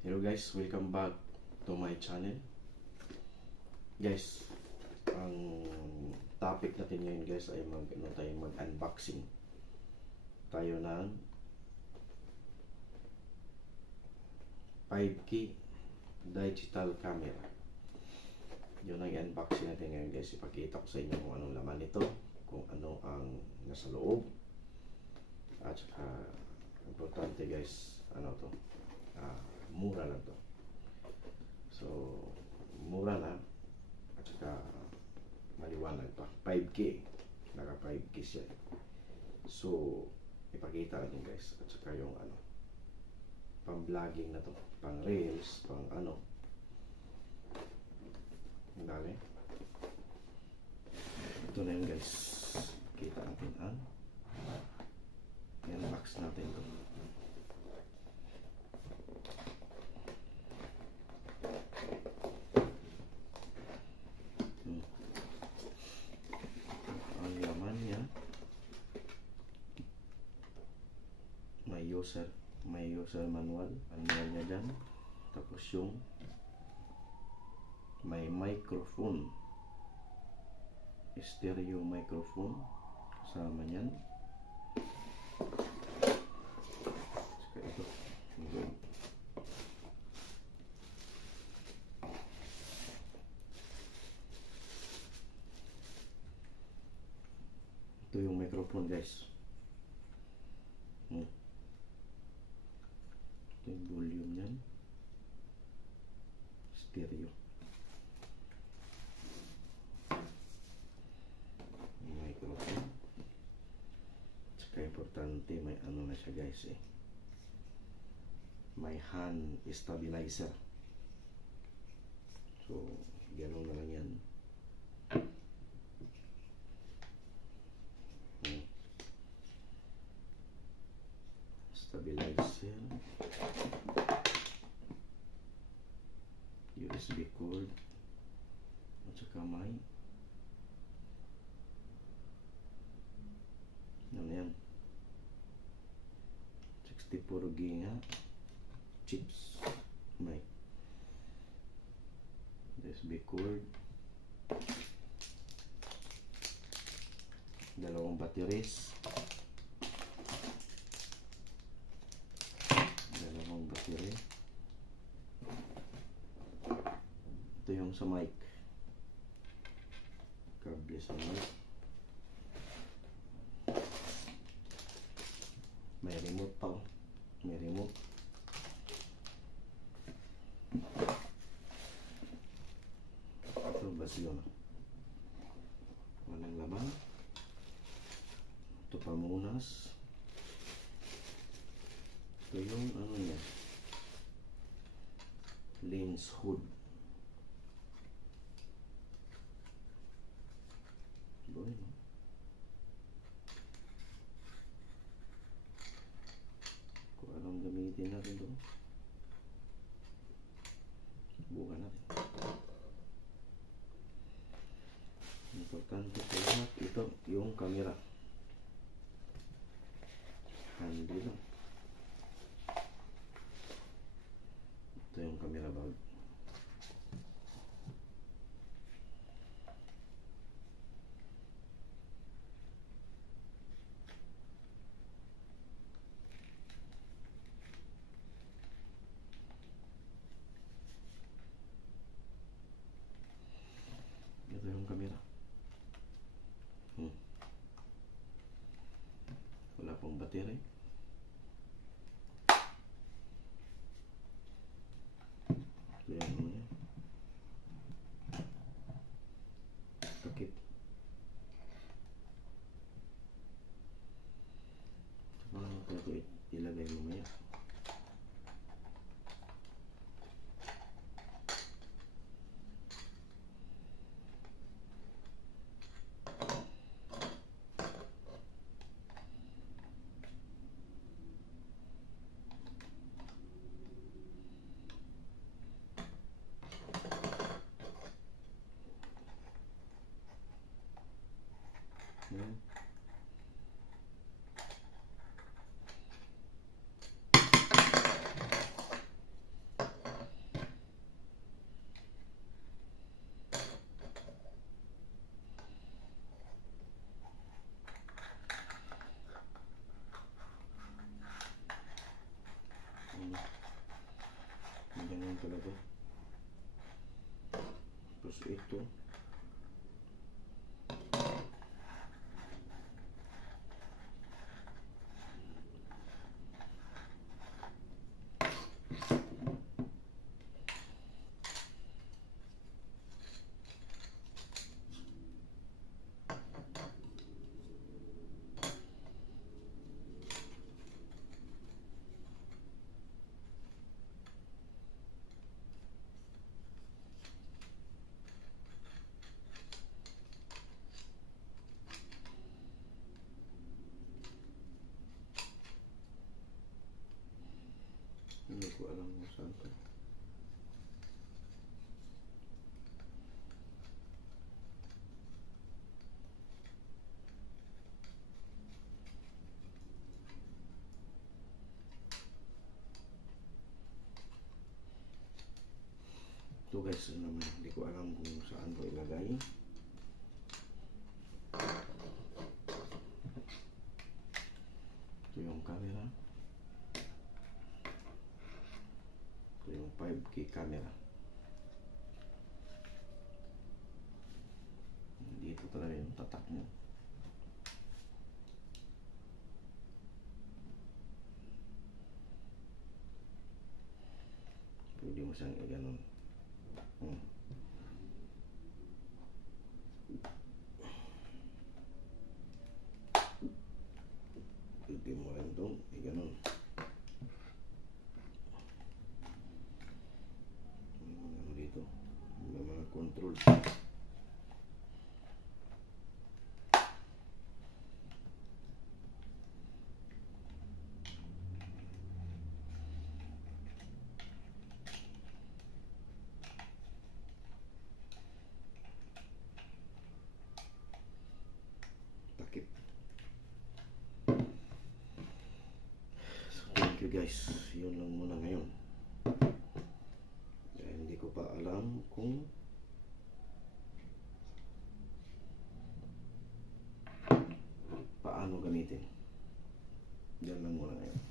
Hello guys, welcome back to my channel. Guys, ang topic natin ngayon guys ay mag-unboxing tayo ng 5K digital camera. Yun ang unboxing natin ngayon guys. Ipakita ko sa inyo kung anong laman nito, kung ano ang nasa loob, at saka importante guys, ano to, mura lang to. So mura lang at saka maliwanag pa. 5K, naka 5K siya. So ipakita natin guys, at saka yung ano, pang vlogging na to, pang reels, pang ano. Ang dali. Ito na yun guys. Kita natin ang unbox natin to. Ang laman niya, may user manual. Ang manual niya dyan. Tapos yung may microphone, stereo microphone kasama niyan. Saka ito, ito yung microphone guys. Ito yung volume niyan, stereo. Importante, may ano na siya guys eh, may hand stabilizer. So gano'n na lang yan. Stabilizer, USB cord, at saka may ano yan, 64 giga chips, may USB cord, dalawang batteries, ito yung sa mic, kable sa mic, may remote pa, may remote. Ito basyo na, walang laman. Ito pamunas. Ito yung ano niya, lens hood. Boy, no? Kung anong gamitin natin ito, subukan natin. Importante sa lahat, ito yung camera. Handy lang. Ito yung camera bag. pala to. Tapos ito. Hindi ko alam kung saan to. Ito guys, naman, hindi ko alam kung saan to ilagay. Ito yung camera. Ito yung 5K camera. Dito talaga yung tatak mo. Pwede mo siyang i-ganon. Pwede mo rin itong i-ganon. Ano dito? May mga control. Takip. So, thank you guys. Yun lang muna ngayon. Dahil hindi ko pa alam kung paano gamitin. Yan lang muna ngayon.